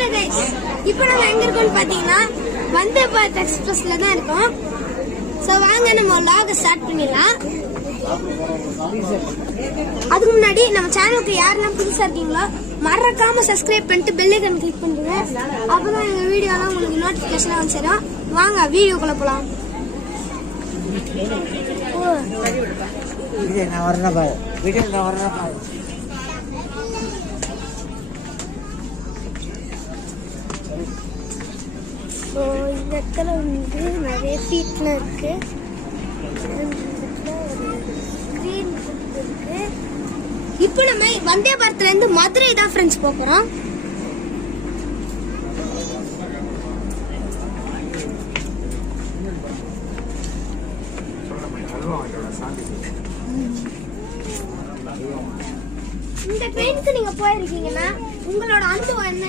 Hello guys, இப்போ நம்ம எங்க இருக்கோம்னு பாத்தீங்கன்னா வந்தே பாரத் எக்ஸ்பிரஸ்ல தான் இருக்கோம். சோ வாங்க நம்ம vlog ஸ்டார்ட் பண்ணிடலாம். அதுக்கு முன்னாடி நம்ம சேனலுக்கு யாரெல்லாம் புதுசா இருக்கீங்களோ மறக்காம சப்ஸ்கிரைப் பண்ணிட்டு பெல் ஐகான் கிளிக் பண்ணுங்க. அப்பதான் எங்க வீடியோலாம் உங்களுக்கு நோட்டிபிகேஷனா வந்து சேரும். வாங்க வீடியோக்குள்ள போலாம். ஸோ இந்த இடத்துல வந்து நிறைய சீட்லாம் இருக்கு. ஸ்க்ரீன் இருக்கு. இப்போ நம்ம வந்தே பாரத்ல இருந்து மதுரை தான் ஃப்ரெண்ட்ஸ் போறோம். இந்த ட்ரெயினுக்கு நீங்க போயிருக்கீங்கன்னா உங்களோட அனுபவம் என்ன?